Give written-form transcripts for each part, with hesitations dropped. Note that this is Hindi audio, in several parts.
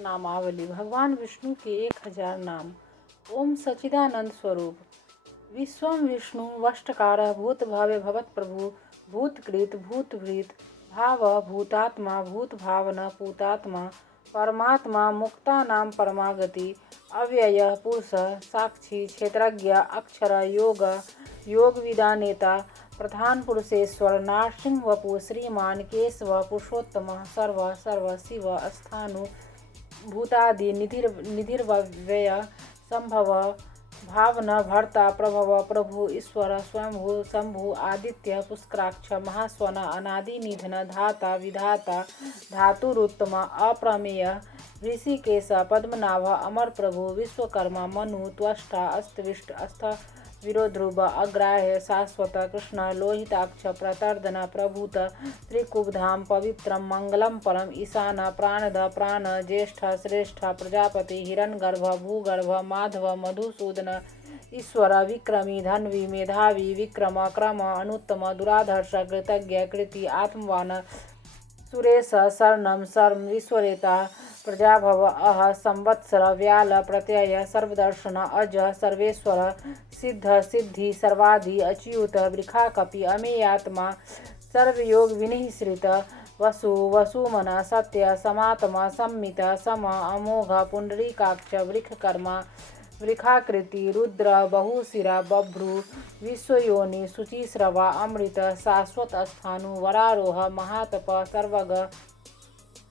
नामावली। भगवान विष्णु के 1000 नाम। ओम सच्चिदानंद स्वरूप। विश्वम विष्णु वष्टकार भूतभावे भवत्प्रभु भूतकृत भूतभृत भाव भूतात्मा भूतभावन पूतात्मा परमात्मा मुक्तानां परमागति अव्यय पुरुष साक्षी क्षेत्रज्ञ अक्षर योग योगविदा नेता प्रधान पुरुषेश्वर नारसिंह वपु श्रीमान केशव पुरुषोत्तम सर्व सर्व शिव स्थानु भूतादि निधिर्व्यय संभव भावन भर्ता प्रभव प्रभु ईश्वर स्वयंभू शंभु आदित्य पुष्कराक्ष महास्वन अनादि निधन धाता विधाता धातुरुत्तम अप्रमेय ऋषिकेश पद्मनाभ अमर प्रभु विश्वकर्मा मनु त्वष्टा अस्तविष्ट अस्थ विरोध्रुव अग्राह्य शाश्वत कृष्ण लोहिताक्ष प्रतर्दन प्रभूत त्रिकुबधाम पवित्रम मंगलम परम ईशान प्राणद प्राण ज्येष्ठ श्रेष्ठ प्रजापति हिरण्यगर्भ भूगर्भ माधव मधुसूदन ईश्वर विक्रमी धन्वी मेधावी विक्रम क्रम अनुत्तम दुराधर्ष कृतज्ञ कृति आत्मवान सुरेश शरणम शर्म विश्वरेता प्रजाभव अह संवत्सर व्याल प्रत्यय सर्वदर्शन अज सर्वेश्वर सिद्ध सिद्धि सर्वाधि अच्युत वृखा कपि अमेयात्मा सर्वयोग विनिश्रित वसु वसुमन सत्य समात्मा सम्मित सम अमोघ पुंडरीकाक्ष वृखकर्मा वृखाकृति रुद्र बहुशिरा बभ्रु विश्वयोनि शुचिश्रवा अमृत शाश्वत स्थानु वरारोह महातप सर्वग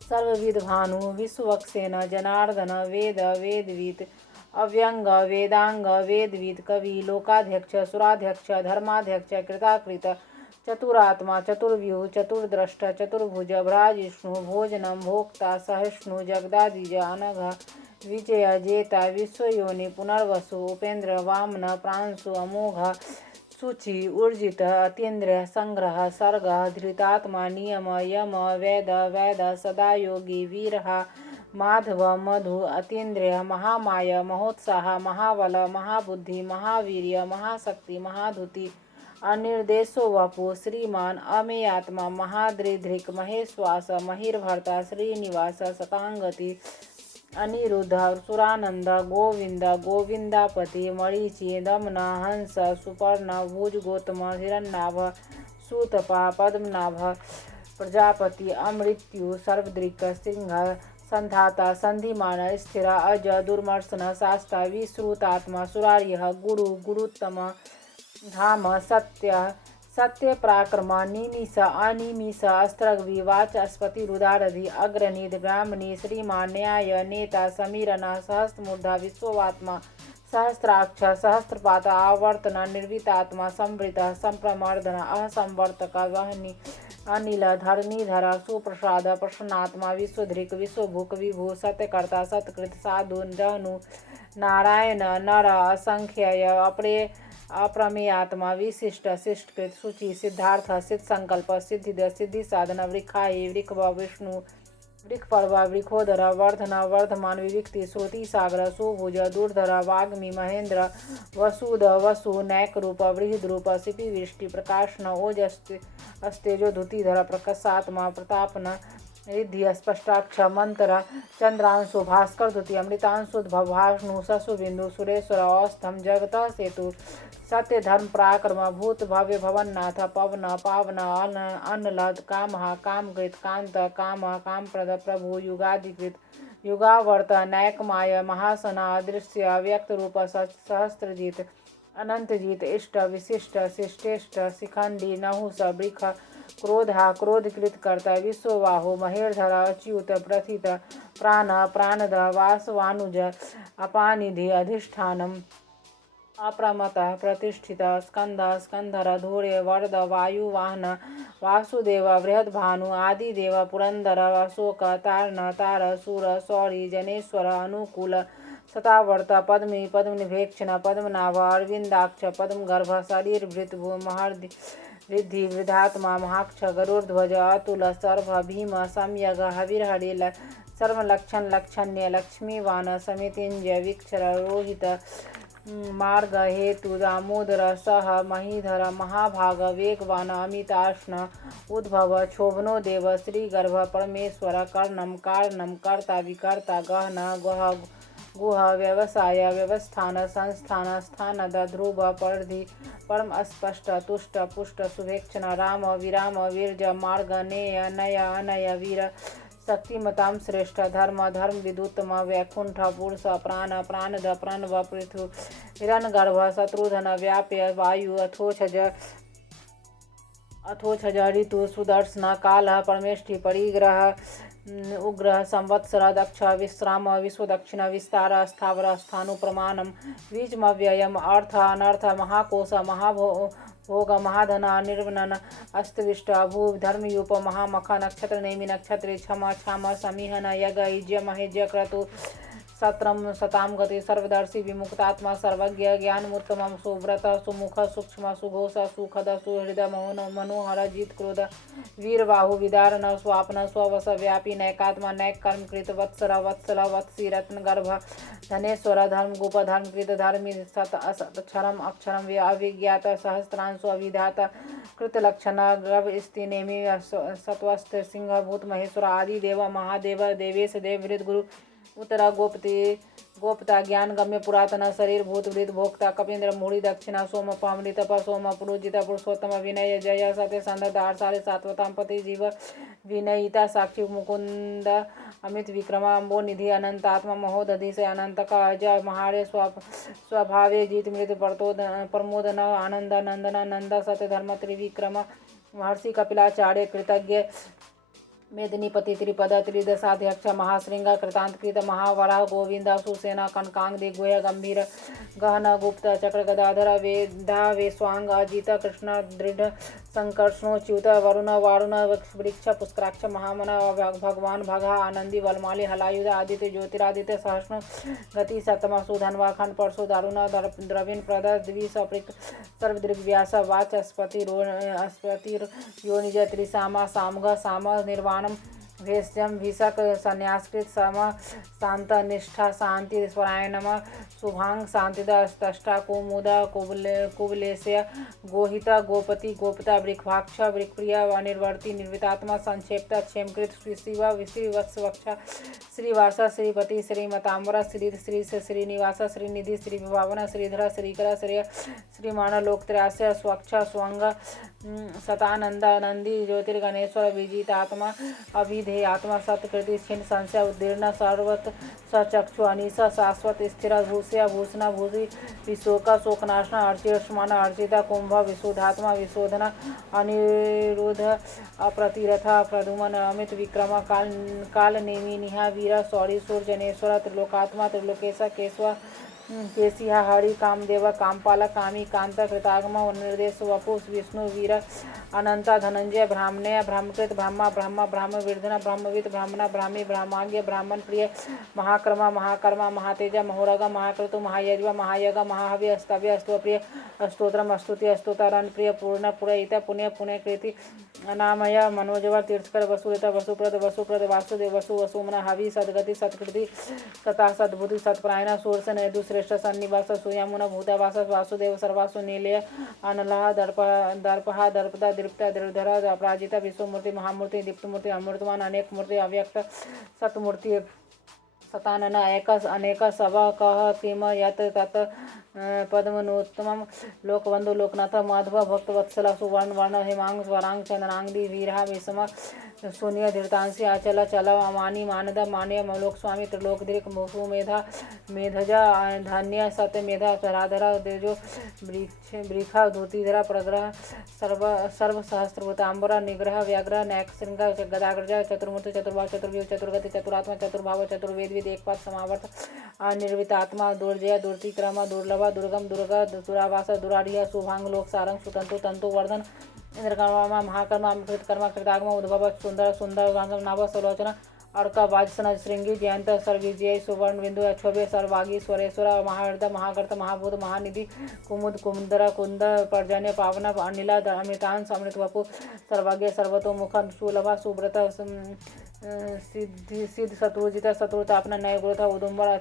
सर्वविद्भानु विश्वक्सेन जनार्दन वेद वेदवीत अव्यंग वेदांग वेदवीत कवि लोकाध्यक्ष सुराध्यक्ष धर्माध्यक्ष कृताकृत चतुरात्मा चतुर्व्यूह चतुर्द्रष्ट चतुर्भुज भ्राजिष्णु भोजनम भोक्ता सहिष्णु जगदादिज अनघ विजय जेता विश्वयोनि पुनर्वसु उपेन्द्र वामन प्रांशु अमोघ सूचि ऊर्जित अतीन्द्र संग्रह सर्ग धृतात्मा नियम यम वेद वेद सदा योगी वीरहा माधव मधु अतीन्द्रिय महामाय महोत्साह महाबल महाबुद्धि महावीर्य महाशक्ति महाधुति अनिर्देशो वपु श्रीमान अमेयात्मा महाद्रिधृक महेश्वास महिर्भर्ता श्रीनिवास शतांगति अनिरुद्ध सुरानंद गोविंद गोविंदापति मरीचि दमन हंस सुपर्ण भुज गौतम हिरण्यनाभ सूतपा पद्मनाभ प्रजापति अमृत्यु सर्वदृक् सिंह संधाता संधिमान स्थिर अज दुर्मर्शन शास्ता विश्रुतात्मा सुरार्य गुरु गुरुत्तम धाम सत्य सत्य पराक्रम निनिस अनिमिष अस्त्रग्वी वाचस्पति रुदारधि अग्रनिध ब्राह्मणी श्रीमान न्याय नेता समीरन सहस्त्रमूर्धा विश्ववात्मा सहस्राक्ष सहस्त्रपात आवर्तन निर्वितात्मा संवृत संप्रमर्दन असंवर्तक वहनी अनिल धरणीधर सुप्रसाद प्रसन्नात्मा विश्वधृक विश्वभुक विभु सत्यकर्ता सत्कृत साधु जहनु नारायण नर असंख्यय अपरे अप्रमेयात्मा विशिष्ट शिष्टकृत शुचि सिद्धार्थ सिद्ध संकल्प सिद्धिद सिद्धि साधन वृक्षाही वृक्भ विष्णु वृक्षपर्व वृक्षोदर वर्धन वर्धमान विविक्ति श्रुति सागर सुभुज दुर्धर वाग्मी महेंद्र वसुद वसु नैक रूप बृहद्रूप शिपिवृष्टि प्रकाशन ओज अस्तेजो धुतिधर प्रकशात्मा प्रतापन रिद्धि स्पष्टाक्ष मंत्र चंद्रांशु भास्कर धुति अमृतांशुद्भव भाष्णु शशुबिंदु सुरेश्वर औस्थम जगत सेतु सत्य धर्म पराक्रम भूत भव्य भवन्नाथ पवन पावन अन्नलद काम कामकृत कांत काम कामप्रद प्रभु युगाधिकृत युगावर्त नैकमाय महासना अदृश्य अव्यक्त रूप सहस्त्रजित अनंतजित इष्ट विशिष्ट शिष्टेष्ट शिखंडी नहुस वृख क्रोधा क्रोधकृत कर्ता विश्ववाहु महेर्धर अच्युत प्रथित प्राण प्राणद वासवानुज अपानिधि अधिष्ठानम अप्रमतः प्रतिष्ठित स्कंद स्कंधर धूर्य वरद वायुवाहन वासुदेव बृहद्भानु आदिदेव पुरंदर अशोक तारण तार सूर सौरी जनेश्वर अनुकूल शतावर्त पद्मी पद्मनिभेक्षण पद्मनाभ अरविंदाक्ष पद्मगर्भ शरीर भृत महर्दि रिद्धि वृद्धात्मा महाक्ष गरुड़ध्वज अतुल सर्भ भीम सम्यग हविर्हरि सर्वलक्षण लक्षण्य लक्ष्मीवान समितिंजय विक्षर रोहित मार्ग हेतु दामोदर सह महीधर महाभाग वेगवान अमिताश्न उद्भव क्षोभनो देव श्रीगर्भ परमेश्वर कर्णम कारणम कर्ता विकर्ता गहन गह गुह व्यवसाय व्यवस्थान संस्थान स्थानद ध्रुव परिधि परम स्पष्ट तुष्ट पुष्ट शुभेक्षण राम विराम वीर्ज मार्ग नेय नय अनय वीर शक्तिमतां श्रेष्ठ धर्म धर्म विदुत्तम वैकुंठ पुरुष प्राण प्राणद प्रणव पृथु हिरण्यगर्भ शत्रुधन व्याप्य वायु अथोछज ऋतु सुदर्शन काल परमेष्टि परिग्रह उग्र संवत्सर दक्ष विश्राम विश्वदक्षिण विस्तार स्थावर स्थानु प्रमाणम बीजमव्ययम अर्थ अनर्थ महाकोश महाभोग महाधन निर्वनन अस्तविष्ट अभू धर्मयूप महामख नक्षत्र नेमि नक्षत्रे क्षम क्षम समीहन यज्ञ इज्य महेज्य क्रतु सत्रम सताम गति सर्वदर्शी विमुक्तात्मा सर्वज्ञ ज्ञानमुत्तम सुव्रत सुमुख सूक्ष्म सुघोष सुखद सुहृद मनोहर जीत क्रोध वीरबाहु विदारण स्वापन स्ववश व्यापी नैकात्मा नैक कर्म कृत वत्सर वत्सल वत्सी रत्न गर्भ धनेश्वर धर्म गुप धर्म कृत धर्मी सत असत क्षरम अक्षरम अविज्ञात सहस्त्रांशु अविधात कृतलक्षण ग्रभ स्ति नेमि सत्वस्त सिंह भूत महेश्वर आदि देव महादेव देवेश देव हृद गुरु उत्तरा गोप्ता ज्ञान गम्य पुरातन शरीर भूत वृत भोक्ता कपीन्द्र मुड़ी दक्षिणा सोम पामृत तप सोम पुरुजित पुरुषोत्तम विनय जय सत्य संध दारसारे सात्वताम पति जीव विनयिता साक्षी मुकुंद अमित विक्रमा अम्बो निधि अनंत आत्मा महोदधि से अनंत का अजय महारे स्वभावे जीत मृत प्रमोदन आनंद नंदन नंद सत्य धर्म त्रिविक्रम महर्षि कपिलाचार्य कृतज्ञ मेदिनीपति त्रिपद त्रिदशाध्यक्ष महाश्रृंग कृतांतकृत महावराह गोविंद सुसेना कनकांग दिग्वय गंभीर गहन गुप्त चक्र गदाधर वेदा वेस्वांग अजित कृष्ण दृढ़ संकर्षणोच्युत वरुण वारुण वृक्ष पुष्कराक्ष महामन भगवान भगा आनंदी वलमाली हलायुध आदित्य ज्योतिरादित्य सहस्र गति सतम सुधनवा खंड परशु दारुण द्रविण प्रद द्विसपृक्त सर्वदृग्व्यास वाच अस्पति योनिज त्रिसामा सामघ साम निर्वाण भेष्यम भीषक संन्यासकृत सम शांत निष्ठा शांति स्वरायणम शुभांग शांतिदष्टा कुमुद कुबलेश्य गोहिता गोपति गोपता वृक्षभाक्ष वृक्षप्रिय अनिर्वर्ति निर्वितात्मा संक्षेप्त क्षेमकृत शिव श्रीवत्सवक्ष श्रीवास श्रीपति श्रीमतांबर श्री श्रीनिवास श्रीनिधि श्रीविभावन श्रीधर श्रीकर श्रीमान लोकत्रयास्य स्वच्छ स्वंग सतानंद नंदी ज्योतिर्गणेश्वर विजितात्मा अभिधेय आत्मा सत्कृति छिन्न संशय उद्दीर्ण सर्वत सचक्षु अनिश शाश्वत स्थिर भूष्य भूषण भूषि विशोक शोकनाशन अर्चिष्मान अर्चिता कुंभ विशुद्धात्मा विशोधन अनिरुद्ध अप्रतिरथ प्रदुमन अमित विक्रम काल नेमि निहा वीर सौरी सूर्यनेश्वर त्रिलोकात्मा त्रिलोकेश केशव केशिहा हरि कामदेव कामपाल कामी कांत कृतागम निर्देश वपु विष्णु वीर अनंता धनंजय ब्राह्मणेय ब्रह्मकृत ब्रह्मा ब्रह्म ब्राह्म विर्धन ब्रह्मविद ब्राह्मण ब्राह्मी ब्राह्माज्ञ ब्राह्मण प्रिय महाकर्मा महाकर्मा महातेज महोरग महाक्रतु महायज्व महायग महाहवि अस्तव्य अस्तप्रिय अस्तोत्रम अस्तुति अस्तोतारण प्रिय पूर्ण पुरहित पुण्य पुण्यकृति अनामय मनोजवर तीर्थकर वसुरत वसुप्रद वासुदेव वसुमन हवि सदगति सत्कृति सता सद्बुद्धि सत्परायण सूर्सन दुश्रेष्ठ सन्निवास सूयामुन भूतावास वासुदेव सर्वासु नीलय अनलह दर्पहा दर्पदा दीप्ता दीर्धर अपराजिता विश्वमूर्ति महामूर्ति दीप्तमूर्ति अमूर्तमान अनेक मूर्ति अव्यक्त सतमूर्ति सतानन अनेक सब कह किम यत तत् पद्मनोत्तमं लोकबंधु लोकनाथ माधव भक्तवत्सल सुवर्ण वर्ण हेमांग स्वरांग चंद्रांगी वीरहा विषम शून्य धीरतांसी अचल चल अमानी मानद मान्य मलोक स्वामी त्रिलोकधीर मुसु मेधा मेधजा धान्य सत्य मेधा धराधरा तेजो वृखा धूतिधरा प्रग्रह सर्व सहस्रभूतांबर निग्रह व्याग्रह नैक श्रृंग गदाग्रज चतुर्मूर्ति चतुर्भाग चतुर्व्यूह चतुर्गति चतुरात्मा चतुर्भाव चतुर्वेद एक समावर्त अनिर्वितात्मा दुर्जय दुर्तिक्रम दुर्लभ दुर्गम दुर्गा दुरावास दुराढ़ शुभांग लोक सारंग सुतंतु तंतु वर्धन इंद्रकर्मा महाकर्मा कृतकर्मा कृतागम उद्भव सुंदर सुंदर नाभ सलोचना अर्का वाजसन श्रृंगी जयंत सर्विजय सुवर्ण बिंदु अक्षोभ्य सर्वागी स्वरेश्वर महाहृदय महागर्त महाभूत महानिधि कुमुद कुमुदर कुंद पर्जन्य पावन अनिला अमृतांश अमृत वपु सर्वाग्य सर्वतोमुख सुलभा सुव्रत सिद्ध शत्रुजित शत्रुतापन नय ग्रोथ उदुम्बर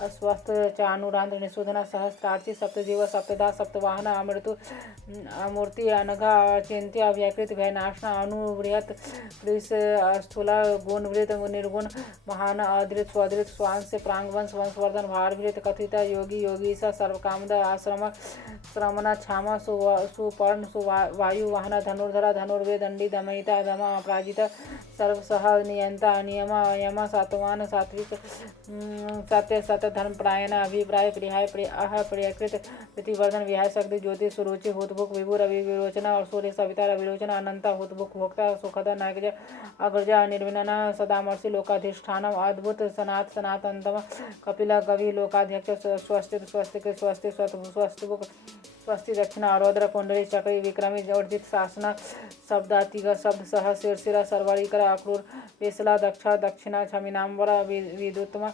अस्वस्थ चानुरांध्र निशूधन सहस्रार्ची सप्तजीव सप्तदा सप्तवाहन अमृतु अमूर्ति अनघा चिंत्य व्याकृत भयनाशना अनुबृहत कृष स्थूला गुणवृत निर्गुण महान अधृत स्वधृत स्वांश प्रांगवंश वंशवर्धन भारवृत कथित योगी योगीश सर्वकामद आश्रम श्रमण क्षाम सुपर्ण सुवायु वाहन धनुर्धरा धनुर्वे दंडी दमयिता दम अपराजित सर्वसह नियंता नियम यम सात्वान सात्विक सत्य सत्य धर्म प्रायण अभिप्राय प्रियाय प्रियकृत प्रतिवर्धन विहाय शक्ति ज्योति सुरुचि हुतभुक विभुर अभिविरोचना और सूर्य सविता अभिरोचना अनंता हुतभुक भोक्ता सुखद नायक अग्रजा निर्विनन सदामर्षि लोकाधिष्ठानम अद्भुत सनातनतम कपिला कवि लोकाध्यक्ष स्वस्तिक स्वस्तिक स्वस्ति स्वस्तिभुक स्वस्ति दक्षिणा आरोद्र कुंडली चक्री विक्रमी अर्जित शासन शब्दातिग शब्द सह शीर्षिरा सर्वरिकर अक्रूर पेशला दक्षा दक्षिणा छमिनाम्बर विद्युत्तम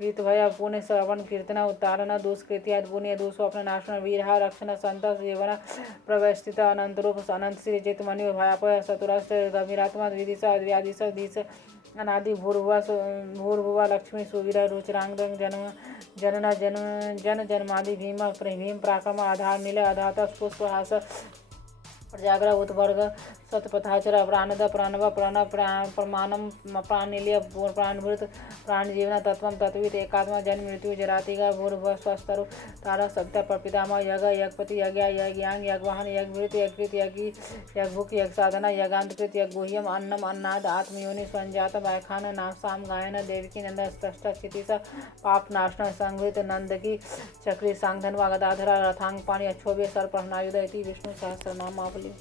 वितभय पुण्य श्रवण कीर्तन उत्तारण दुष्कृत्या पुण्य दुस्वप्न नाशन वीरहा रक्षण संत जीवन प्रवस्थित अनंत रूप अनंत श्री चित मनु भयापय चतुराष्ट्र गंभीरात्मा विदिशा व्यादिश दिश अनादि भूर्भुवा लक्ष्मी सुवीर रुचिरांग जन्म जनना जन जन्मादि भीम प्राक्रम आधार नील अधात पुष्पहास प्रजाग्र उत्वर्ग सतपथाचर प्राणद प्रणव प्रण प्रमाणम प्राणिल्य प्राणभृत प्राणजीवन तत्व तत्वित एकात्मा जन्म मृत्यु जरातिगा भूर्भ स्वस्तरु तारा सत्य प्रपितामह यग यज्ञपति यज्ञ यज्ञांग यज्ञवाहन यज्ञभृत यज्ञकृत यज्ञ यज्ञभुक यज्ञ साधना यज्ञांतकृत यज्ञुह्यम अन्नम अन्नाद आत्मयोनि स्वंजात वायखान नासाम गायन देवकी नंद ष्ट क्षितिश पाप नाशन संघृत नंदकी चक्री सांगधन वागदाधरा रथांग पाणी अक्षोभ्य सर्पहनायुध इति विष्णु सहस्रनामावली।